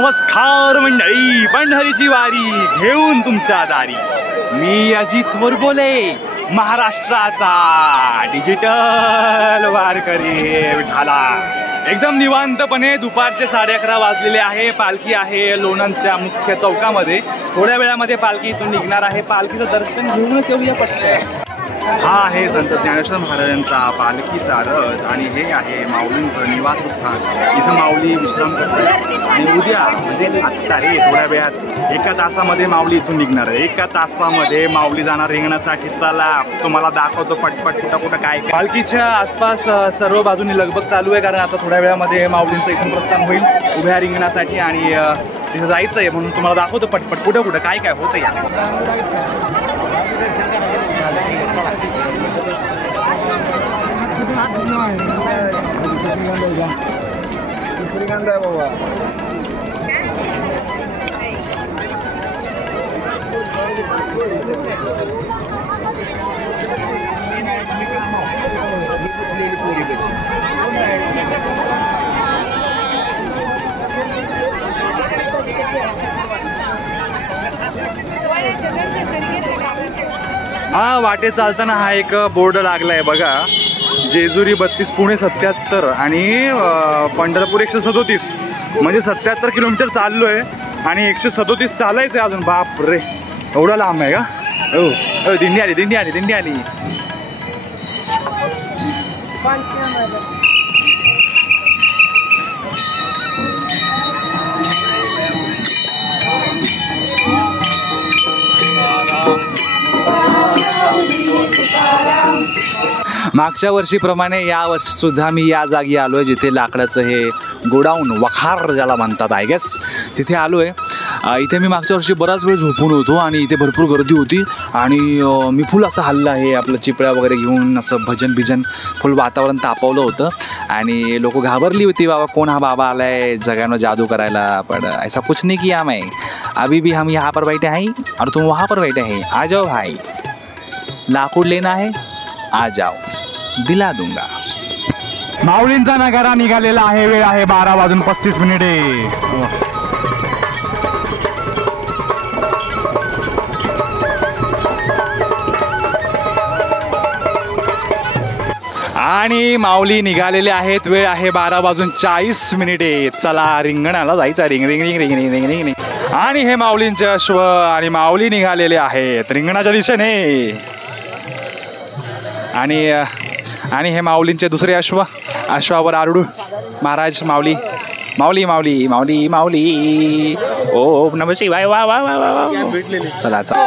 नमस्कार मंडळी, पंढरीची वारी घेऊन तुमच्या दारी मी अजित बोरबोले, महाराष्ट्राचा डिजिटल वारकरी विठाला। एकदम निवांतपणे दुपारचे 11:30 वाजलेले आहे। पालखी आहे लोणंदच्या मुख्य चौकामध्ये। थोड्या वेळामध्ये पालखी इथून निघणार आहे। पालखीचं दर्शन घेऊनच येऊया पटकन। हा आहे संत ज्ञानेश्वर महाराजांचा पालखीचा रथ आणि हे आहे माऊलींचं निवासस्थान। इथं माऊली विश्राम करतात आणि उद्या म्हणजे आत्ता रे थोड्या वेळात 1 तासामध्ये माऊली इथून निघणार आहे। 1 तासामध्ये माऊली जाणार रिंगणासाठी। चला तुम्हाला दाखवतो पटपट कुठं कुठं काय। पालखीच्या आसपास सर्व बाजूनी लगबग चालू आहे, कारण आता थोड्या वेळामध्ये माऊलींचं इथून प्रस्थान होईल उभ्या रिंगणासाठी आणि तिथं जायचं आहे, म्हणून तुम्हाला दाखवतो पटपट कुठं कुठं काय काय होतं या। हा वाटे चालताना हा एक बोर्ड लागलाय बघा, जेजुरी 32, पुणे 77 आणि पंढरपूर 137, म्हणजे 77 किलोमीटर चाललोय आणि 137 चालायचं आहे अजून। बाप रे एवढा लांब आहे का? हो दिंडी आली दिंडी आली दिंडी आली। मागच्या वर्षीप्रमाणे या वर्षी सुद्धा मी या जागी आलोय जिथे लाकडाचं हे गोडाऊन वखार ज्याला म्हणतात आय गेस तिथे आलोय। इथे मी मागच्या वर्षी बराच वेळ झोपून होतो आणि इथे भरपूर गर्दी होती आणि मी फुल असं हल्लं आहे आपलं चिपळ्या वगैरे घेऊन, असं भजन बिजन फुल वातावरण तापवलं होतं आणि लोक घाबरली होती, बाबा कोण हा बाबा आलाय जगानं जादू करायला। पण ऐसा कुछ नहीं किया मैं, अभी भी हम यहाँ पर बैठे हैं और तुम वहाँ पर बैठे हैं। आ जाओ भाई, लाकूड लेना है आ जाओ, दिला दूंगा। माऊलींचा नगारा निघालेला आहे। वेळ आहे 12:35 आणि माऊली निघालेले आहेत। वेळ आहे 12:40। चला रिंगणाला जायचं, ring ring ring ring ring ring ring. आणि हे माऊलींचे अश्व आणि माऊली निघालेले आहेत रिंगणाच्या दिशेने आणि हे माऊलींचे दुसरे अश्वावर आरूढ महाराज माऊली माऊली माऊली माऊली माऊली ओम नमः शिवाय। वा वा वा वा चला चला।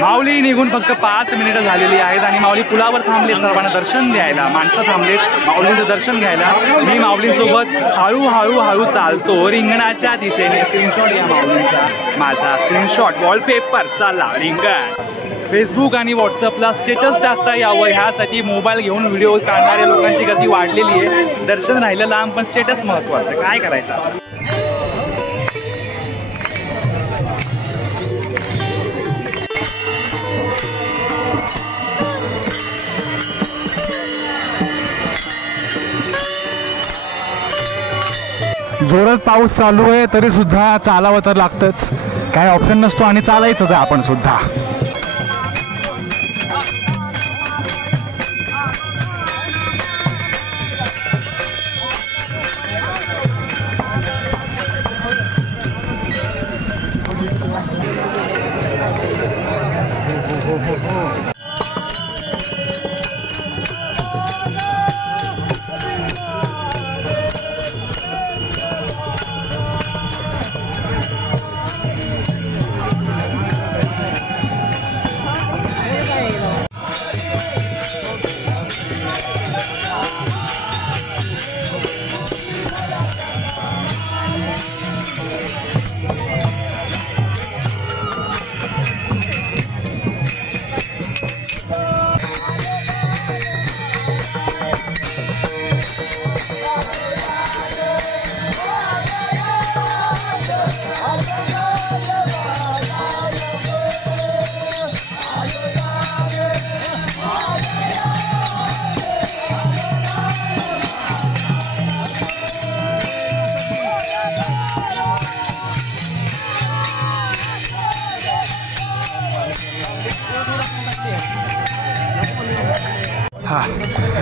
माऊली निघून फक्त 5 मिनिटं झालेली आहेत आणि माऊली पुलावर थांबले सर्वांना दर्शन द्यायला। माणसं थांबलेत माऊलींचं दर्शन घ्यायला। मी माऊलींसोबत हळूहळू चालतो रिंगणाच्या दिशेने। स्क्रीनशॉट या माऊलींचा, माझा स्क्रीनशॉट वॉलपेपर। चला रिंगण। फेसबुक आणि व्हॉट्सअपला स्टेटस टाकता यावं ह्यासाठी मोबाईल घेऊन व्हिडिओ काढणाऱ्या लोकांची गर्दी वाढलेली आहे। दर्शन राहिलं लांब पण स्टेटस महत्त्वाचं, काय करायचं। जोरात पाऊस चालू आहे तरी सुद्धा चालावं तर लागतंच। काय ऑप्शन नसतो आणि चालायचंच आहे आपण सुद्धा.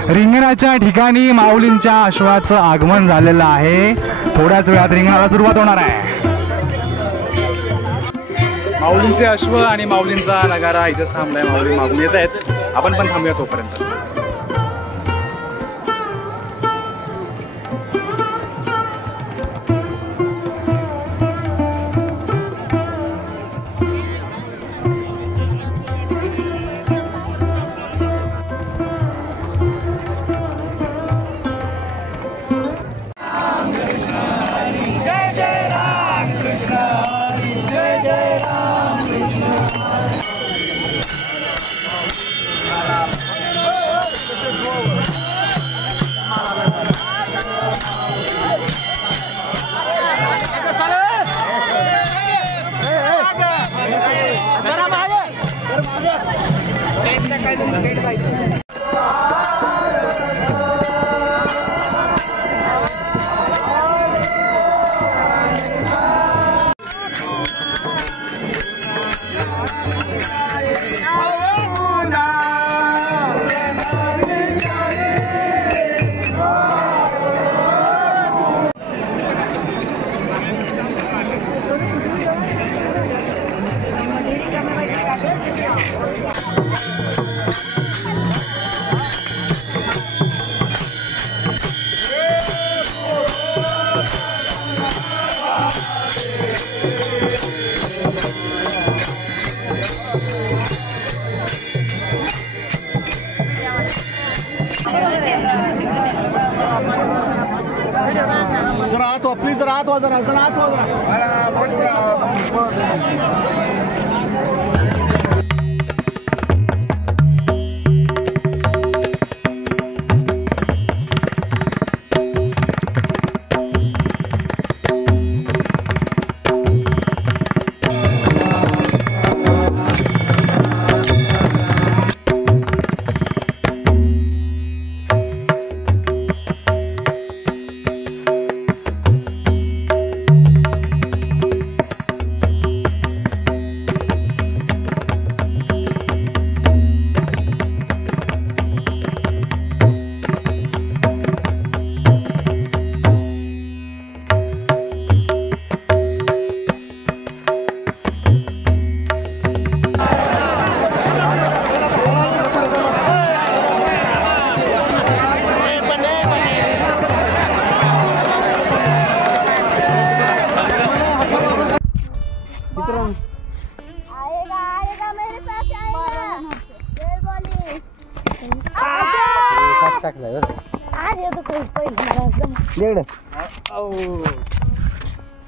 रिंगणाच्या ठिकाणी माऊलींच्या अश्वाचं आगमन झालेलं आहे. थोड्याच वेळात रिंगणाला सुरुवात होणार आहे. माऊलींचे अश्व आणि माऊलींचा नगारा इथेच थांबलाय. माऊली मागून येत आहेत, आपण पण थांबूया तोपर्यंत. प्लीज राहत हो जरा राहत हो जरा.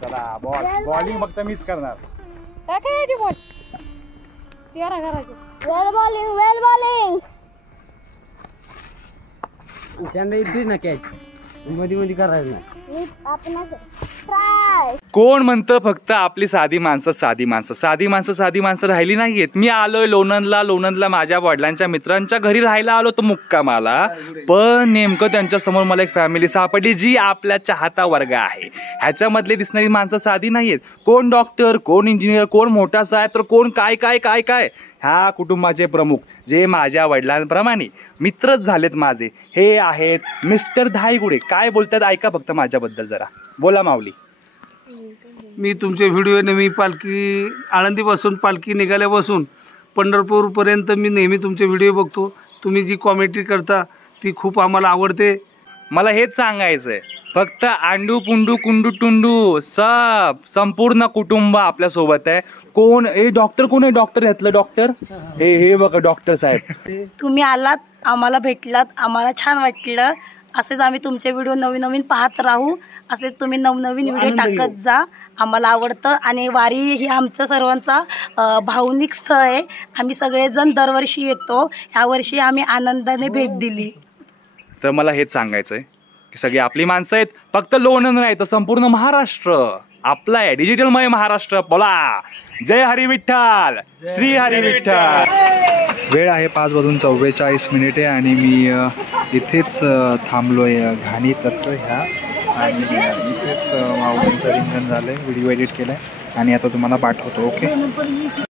चला बॉलिंग फक्त मीच करणार. वेल बॉलिंग त्यांना येते ना कॅच मध्ये मध्ये करायचं नाही. आपण ट्राय कोण म्हणतं फक्त आपली साधी माणसं राहिली नाहीयेत. मी आलोय लोणंदला माझ्या वडिलांच्या मित्रांच्या घरी राहायला आलो तो मुक्कामाला, पण नेमकं त्यांच्या समोर मला एक फॅमिली सापडली जी आपल्या चाहता वर्ग आहे. ह्याच्यामधले दिसणारी माणसं साधी नाहीयेत. कोण डॉक्टर, कोण इंजिनियर, कोण मोठा साहेब, तर कोण काय काय काय काय. ह्या कुटुंबाचे प्रमुख जे माझ्या वडिलांप्रमाणे मित्रच झालेत माझे, हे आहेत मिस्टर धायगुडे. काय बोलतात ऐका फक्त माझ्याबद्दल जरा. बोला माऊली. मी तुमचे व्हिडिओ नेहमी पालखी आळंदीपासून पालखी निघाल्यापासून पंढरपूरपर्यंत मी नेहमी तुमचे व्हिडिओ बघतो. तुम्ही जी कॉमेंट्री करता ती खूप आम्हाला आवडते. मला हेच सांगायचंय, फक्त आंडू पुंडू कुंडू टुंडू संपूर्ण कुटुंब आपल्या सोबत आहे. कोण डॉक्टर, कोण आहे डॉक्टर, यातलं डॉक्टर हे बघा डॉक्टर साहेब. तुम्ही आलात, आम्हाला भेटलात, आम्हाला छान वाटलं. असेच आम्ही तुमचे व्हिडिओ नवीन पाहत राहू. असे तुम्ही नवनवीन व्हिडिओ टाकत जा, आम्हाला आवडतं. आणि वारी ही आमचं सर्वांचा भावनिक स्थळ आहे. आम्ही सगळेजण दरवर्षी येतो. ह्यावर्षी आम्ही आनंदाने भेट दिली. तर मला हेच सांगायचंय की सगळी आपली माणसं आहेत. फक्त लोणंद नाही तर संपूर्ण महाराष्ट्र आपला आहे, डिजिटलमय महाराष्ट्र. बोला जय हरी विठ्ठल, श्री हरी विठ्ठल. वेळ आहे 5:44 आणि मी इथेच थांबलोय घाणीतच ह्या. आणि इथेच माऊलींचं रिंगण झालंय, व्हिडिओ एडिट केलाय आणि आता तुम्हाला पाठवतो. ओके.